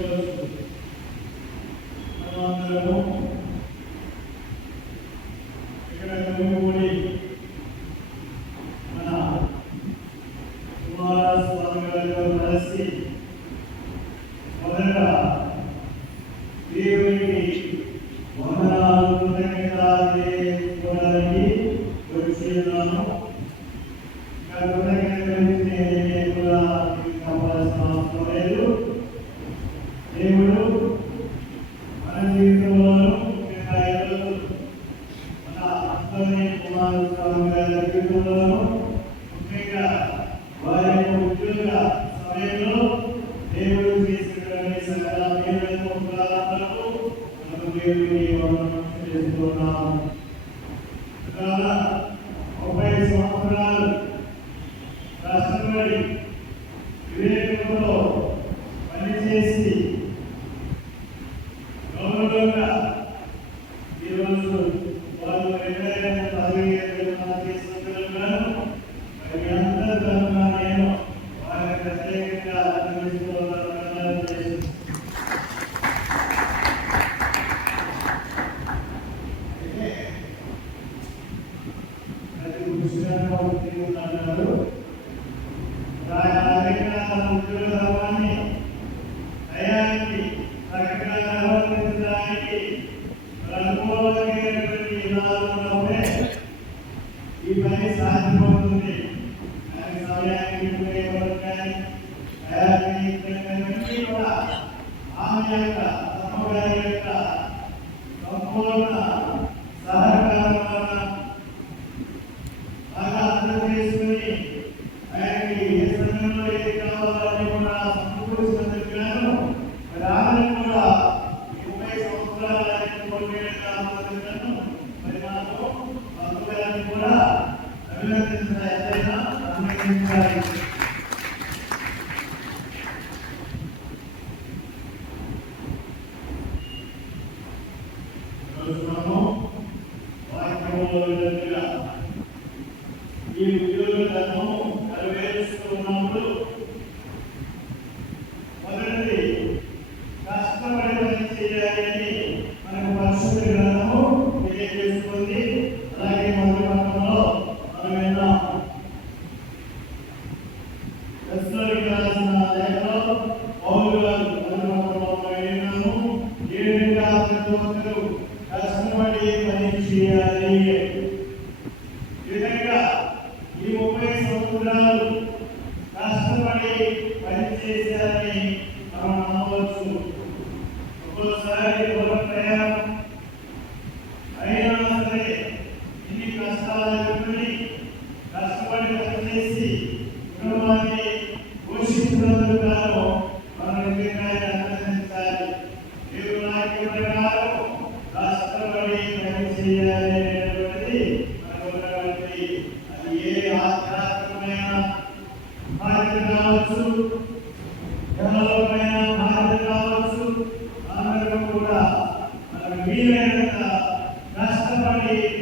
Thank you. దయానికి చక్కగా నిర్వర్తించడానికి అనుకూలమైనటువంటి విధానంలోనే ఈ Gracias.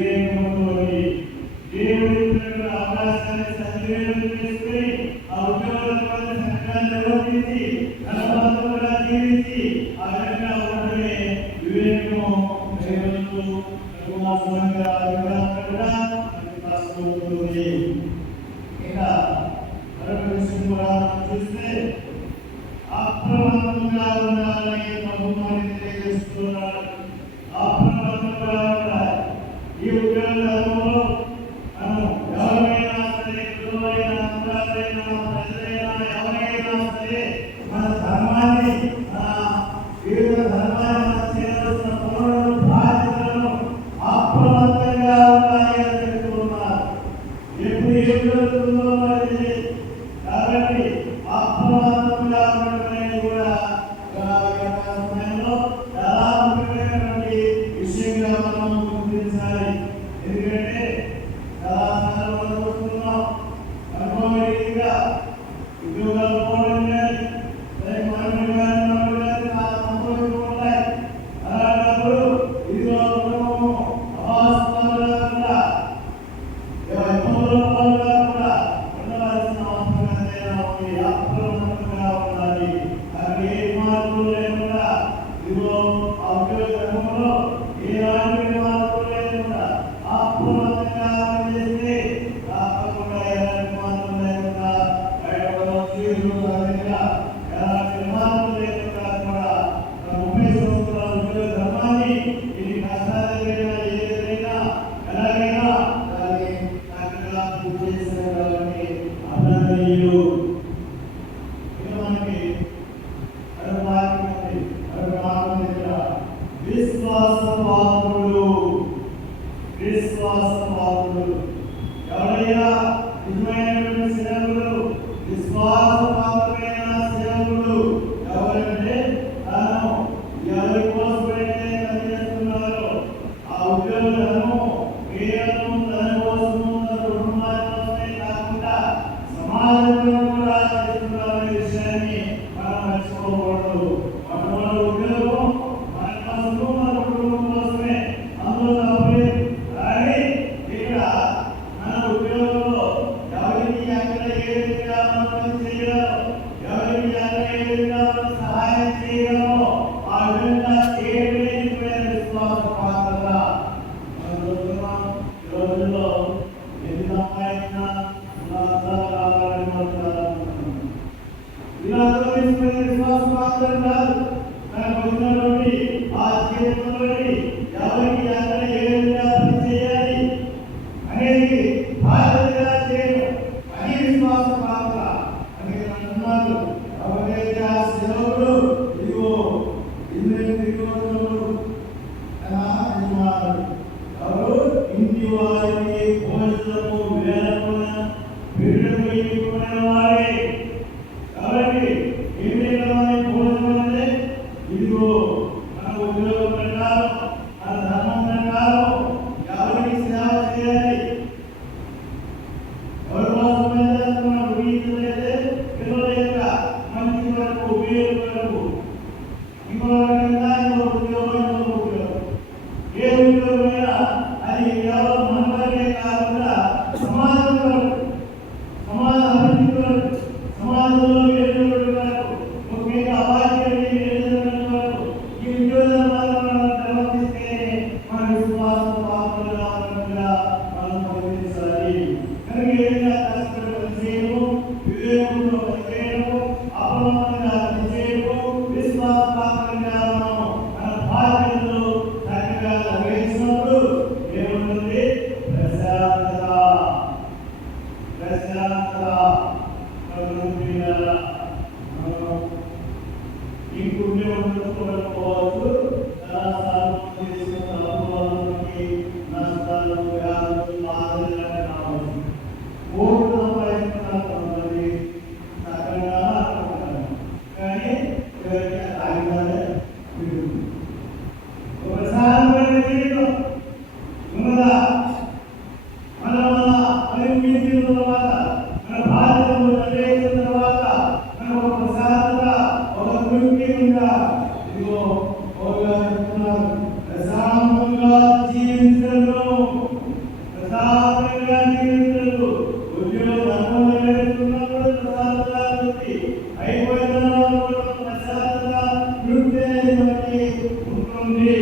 Amen. చాలా quero agradecer a Lord. I'm done. நோக்கி முன்னோன்றி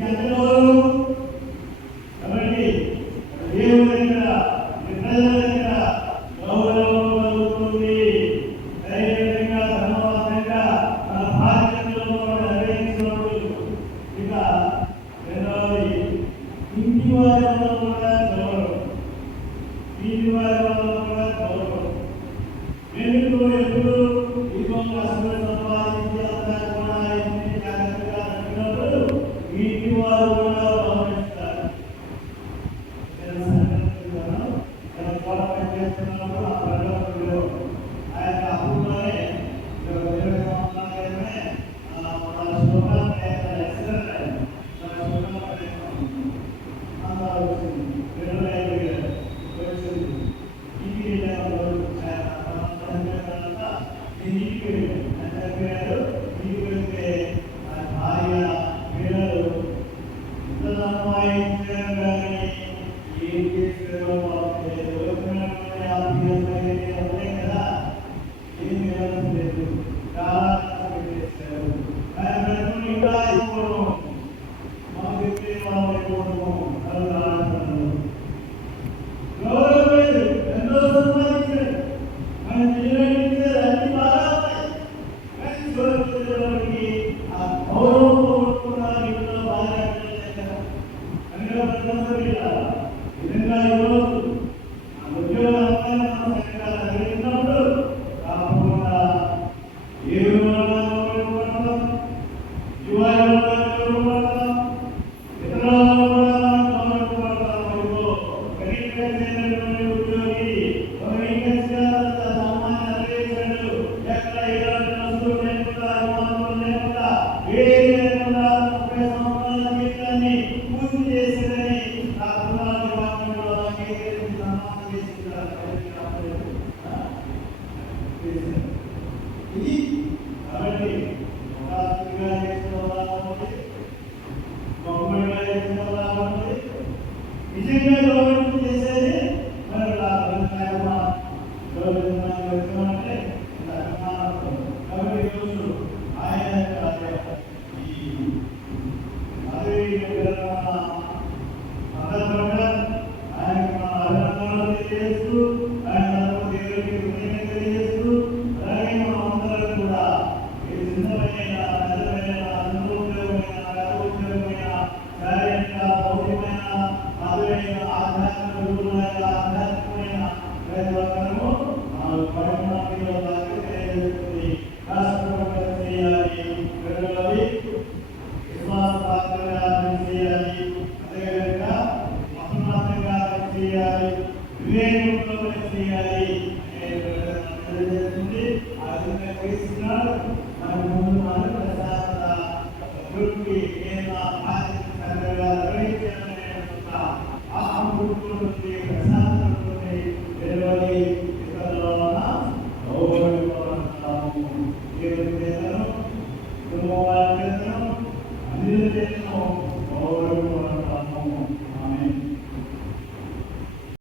ఇది నిజంగా వివేకంతో చేయాలి తెలియజేస్తుంది ఆ విధంగా చేస్తున్నారు మన ముందు మనం శాస్త్ర వృత్తి లేదా ఆర్థిక సంఘాలు నిర్వహించాలనే ఆ గుర్తు